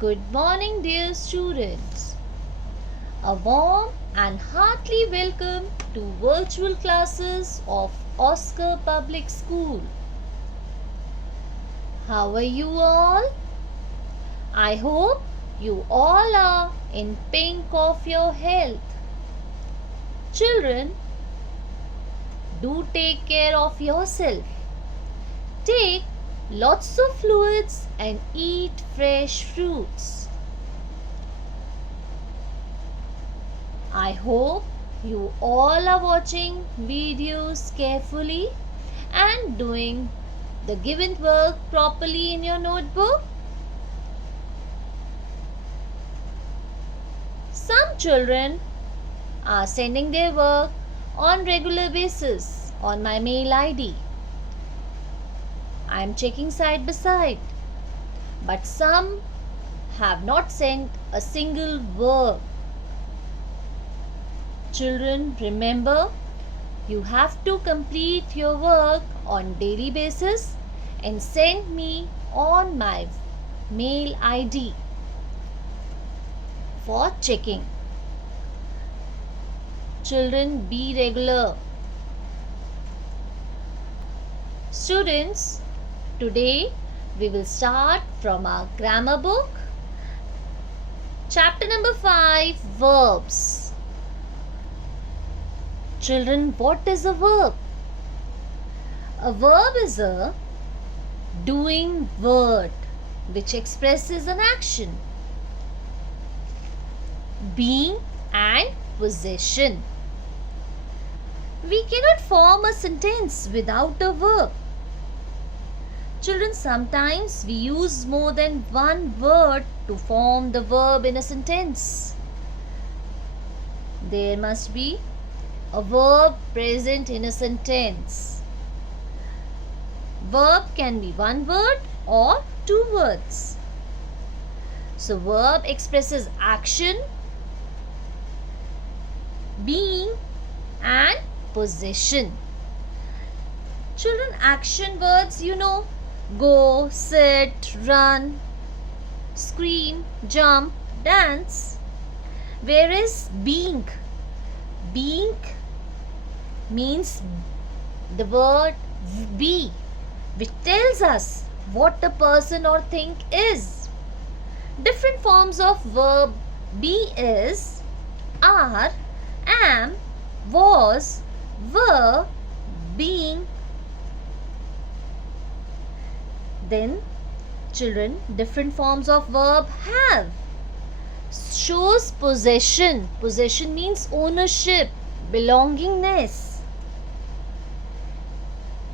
Good morning, dear students. A warm and heartily welcome to virtual classes of Oscar Public School. How are you all? I hope you all are in pink of your health. Children, do take care of yourself. Take lots of fluids and eat fresh fruits. I hope you all are watching videos carefully and doing the given work properly in your notebook. Some children are sending their work on regular basis on my mail ID. I am checking side by side, but some have not sent a single verb. Children, remember, you have to complete your work on daily basis and send me on my mail ID for checking. Children, be regular. Students, today we will start from our grammar book, chapter number 5, Verbs. Children, what is a verb? A verb is a doing word which expresses an action, being and possession. We cannot form a sentence without a verb. Children, sometimes we use more than one word to form the verb in a sentence. There must be a verb present in a sentence. Verb can be one word or two words. So, verb expresses action, being and possession. Children, action words you know: go, sit, run, scream, jump, dance. Whereas being means the word be, which tells us what a person or thing is. Different forms of verb be is are, am, was, were, being. Then, children, different forms of verb have. Shows possession. Possession means ownership, belongingness.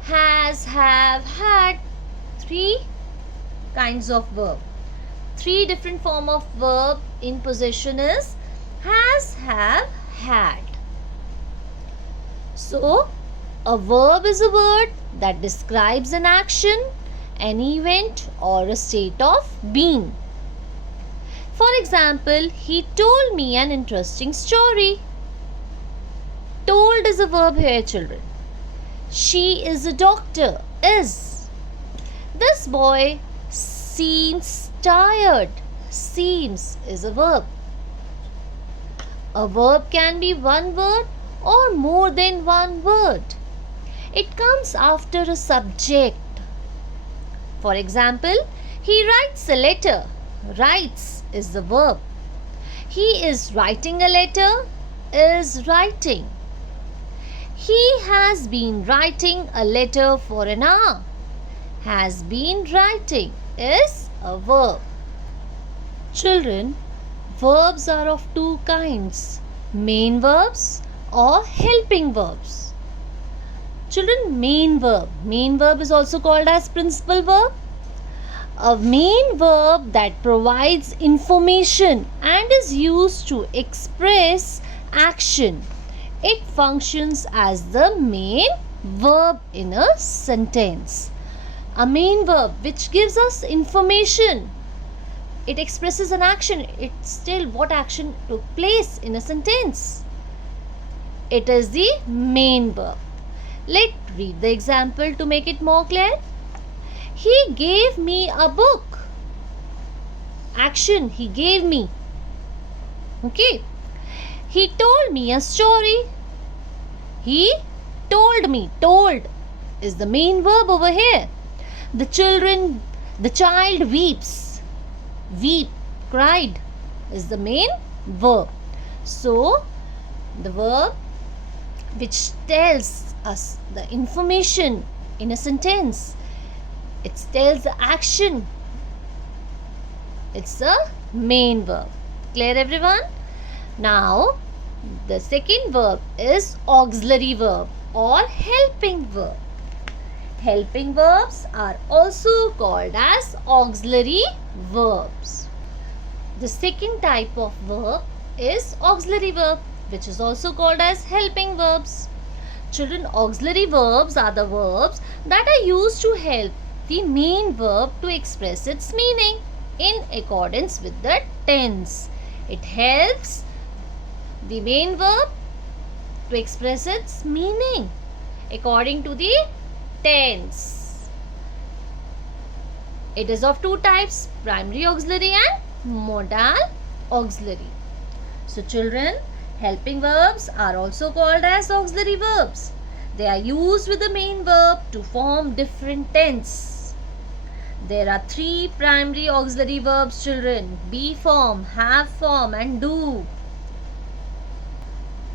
Has, have, had. Three kinds of verb. Three different form of verb in possession is has, have, had. So, a verb is a word that describes an action, an event or a state of being. For example, he told me an interesting story. Told is a verb here, children. She is a doctor, is. This boy seems tired. Seems is a verb. A verb can be one word or more than one word. It comes after a subject. For example, he writes a letter. Writes is the verb. He is writing a letter is writing. He has been writing a letter for an hour. Has been writing is a verb. Children, verbs are of two kinds: main verbs or helping verbs. Children, main verb. Main verb is also called as principal verb. A main verb that provides information and is used to express action. It functions as the main verb in a sentence. A main verb which gives us information. It expresses an action. It's still what action took place in a sentence. It is the main verb. Let's read the example to make it more clear. He gave me a book. action he gave me. Okay. He told me a story. He told me. Told is the main verb over here. The child weeps. Weep, cried is the main verb. So, the verb which tells us the information in a sentence, it tells the action. It's the main verb. Clear, everyone? Now, the second verb is auxiliary verb or helping verb. Helping verbs are also called as auxiliary verbs. The second type of verb is auxiliary verb, which is also called as helping verbs. Children, auxiliary verbs are the verbs that are used to help the main verb to express its meaning in accordance with the tense. It helps the main verb to express its meaning according to the tense. It is of two types, primary auxiliary and modal auxiliary. So children, helping verbs are also called as auxiliary verbs. They are used with the main verb to form different tense. There are three primary auxiliary verbs, children: be form, have form and do.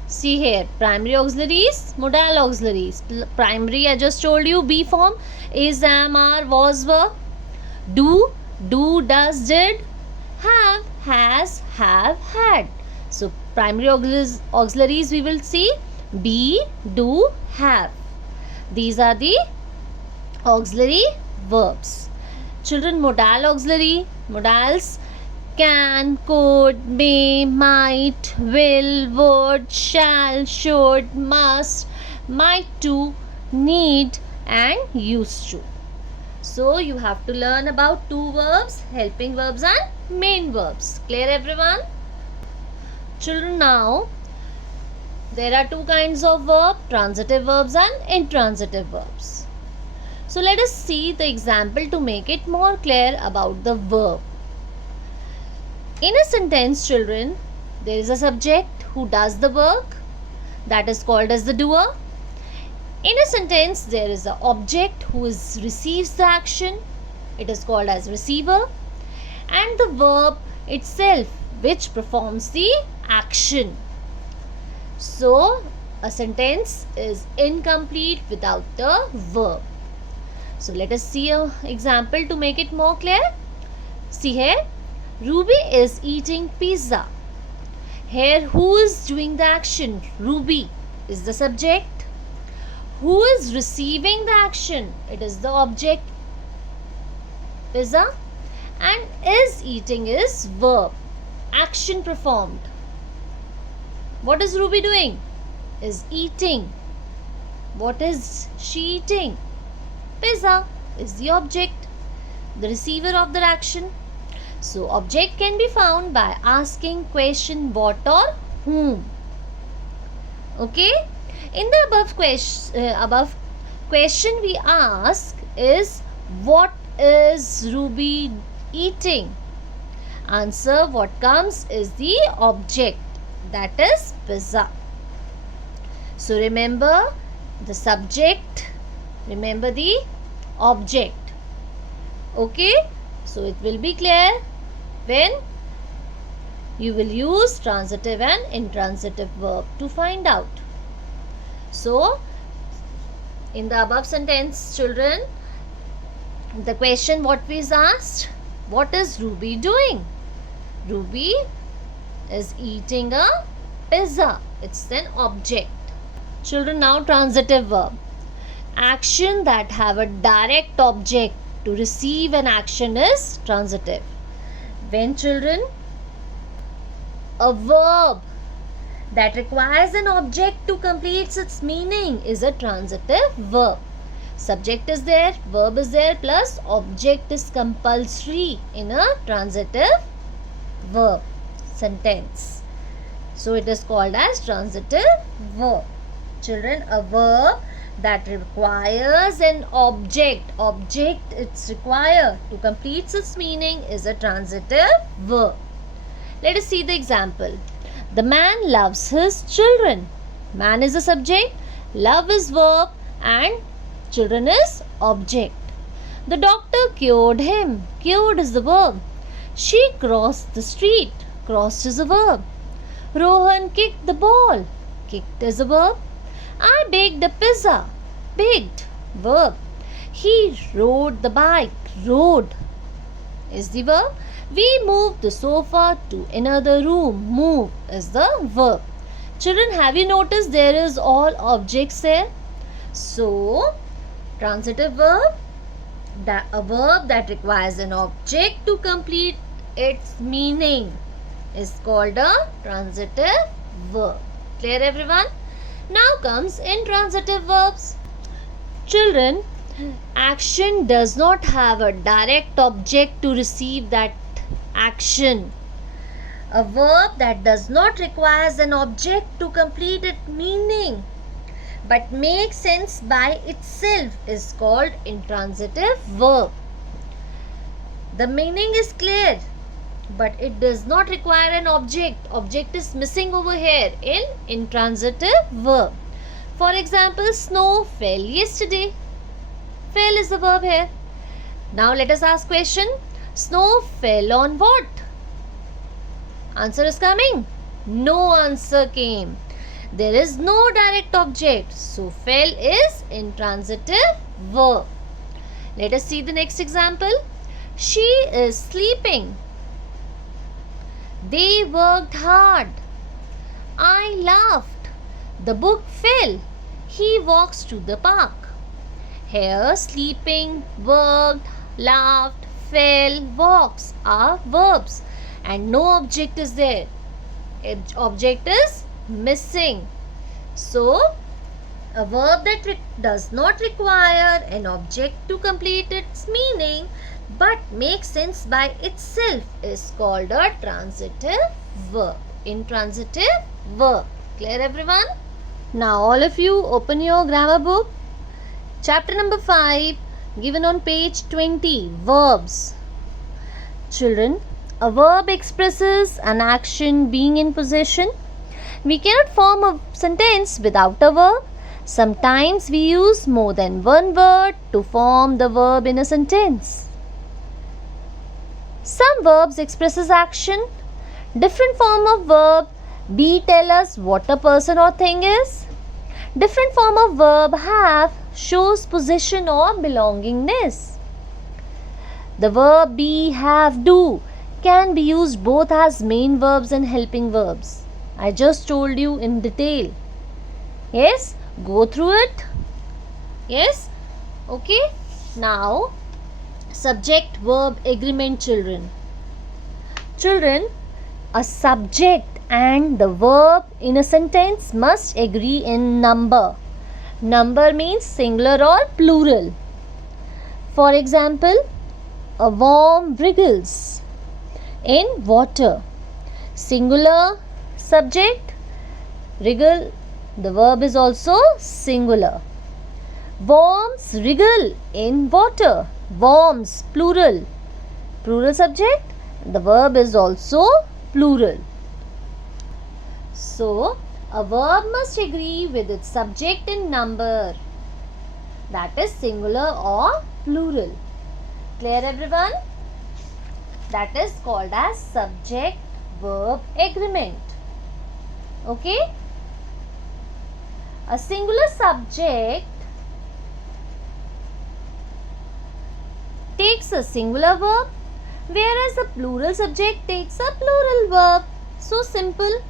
See here, primary auxiliaries, modal auxiliaries. Primary, I just told you, be form is, am, are, was, were. Do, does, did. Have, has, have, had. So, primary auxiliaries we will see: be, do, have. These are the auxiliary verbs. Children, modal auxiliary, modals: can, could, may, might, will, would, shall, should, must, might to, need and used to. So you have to learn about two verbs, helping verbs and main verbs. Clear, everyone? Children, now there are two kinds of verb, transitive verbs and intransitive verbs. So let us see the example to make it more clear about the verb. In a sentence, children, there is a subject who does the work, that is called as the doer. In a sentence, there is an object who receives the action, it is called as receiver, and the verb itself which performs the action. So, a sentence is incomplete without the verb. So, let us see an example to make it more clear. See here. Ruby is eating pizza. Here, who is doing the action? Ruby is the subject. Who is receiving the action? It is the object, pizza. And is eating is verb, action performed. What is Ruby doing? Is eating. What is she eating? Pizza is the object, the receiver of the action. So, object can be found by asking question what or whom. Okay. In the above question we ask is, what is Ruby eating? Answer, what comes is the object, that is pizza. So, remember the subject, remember the object. Okay. So, it will be clear when you will use transitive and intransitive verb to find out. So, in the above sentence, children, the question what is asked, what is Ruby doing? Ruby is eating a pizza. It's an object. Children, now transitive verb. Action that have a direct object to receive an action is transitive. When, children, a verb that requires an object to complete its meaning is a transitive verb. Subject is there, verb is there, plus object is compulsory in a transitive verb sentence. So, it is called as transitive verb. Children, a verb that requires an object. Object it's required to complete its meaning is a transitive verb. Let us see the example. The man loves his children. Man is the subject, love is verb, and children is object. The doctor cured him. Cured is the verb. She crossed the street. Crossed is a verb. Rohan kicked the ball. Kicked is a verb. I baked a pizza. Baked, verb. He rode the bike. Rode is the verb. We moved the sofa to another room. Move is the verb. Children, have you noticed there is all objects there? So, transitive verb, a verb that requires an object to complete its meaning is called a transitive verb. Clear everyone? Now comes intransitive verbs. Children, action does not have a direct object to receive that action. A verb that does not require an object to complete its meaning but makes sense by itself is called intransitive verb. The meaning is clear, but it does not require an object. Object is missing over here in intransitive verb. For example, snow fell yesterday. Fell is the verb here. Now let us ask question. Snow fell on what? Answer is coming. No answer came. There is no direct object. So fell is intransitive verb. Let us see the next example. She is sleeping. They worked hard. I laughed. The book fell. He walks to the park. Here, sleeping, worked, laughed, fell, walks are verbs and no object is there. Object is missing. So, a verb that does not require an object to complete its meaning but makes sense by itself is called a transitive verb. Intransitive verb. Clear everyone? Now all of you open your grammar book. Chapter number 5 given on page 20. Verbs. Children, a verb expresses an action being in possession. We cannot form a sentence without a verb. Sometimes we use more than one word to form the verb in a sentence. Some verbs expresses action. Different form of verb. Be tell us what a person or thing is. Different form of verb have shows possession or belongingness. The verb be, have, do can be used both as main verbs and helping verbs. I just told you in detail. Yes, go through it. Yes, okay. Now, subject verb agreement, children. Children, a subject and the verb in a sentence must agree in number. Number means singular or plural. For example, a worm wriggles in water. Singular subject, wriggle, the verb is also singular. Worms wriggle in water. Worms, plural. Plural subject, the verb is also plural. So, a verb must agree with its subject in number, that is singular or plural. Clear everyone? That is called as subject verb agreement. Okay? A singular subject takes a singular verb, whereas a plural subject takes a plural verb. So simple.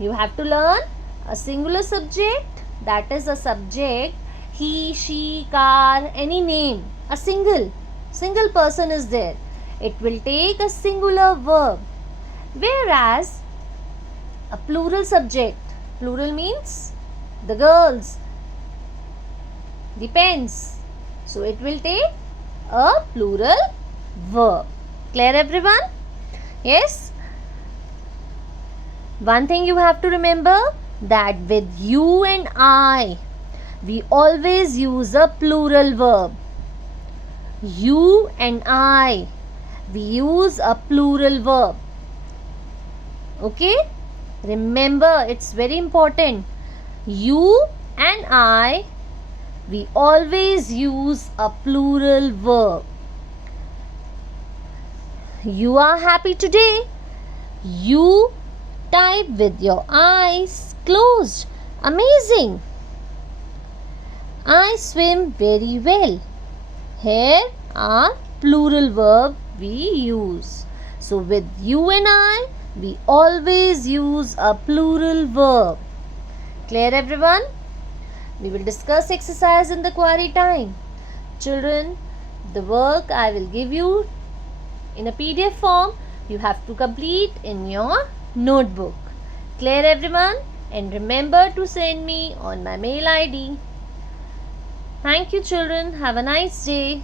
You have to learn a singular subject, that is a subject, he, she, car, any name, a single person is there. It will take a singular verb, whereas a plural subject, plural means the girls, the pens, so it will take a plural verb. Clear everyone? Yes? One thing you have to remember, that with you and I, we always use a plural verb. You and I, we use a plural verb. Okay? Remember, it's very important. You and I, we always use a plural verb. You are happy today. You type with your eyes closed. Amazing. I swim very well. Here are plural verb we use. So with you and I, we always use a plural verb. Clear everyone? We will discuss exercise in the query time. Children, the work I will give you in a PDF form, you have to complete in your notebook. Clear everyone? And remember to send me on my mail ID. Thank you children. Have a nice day.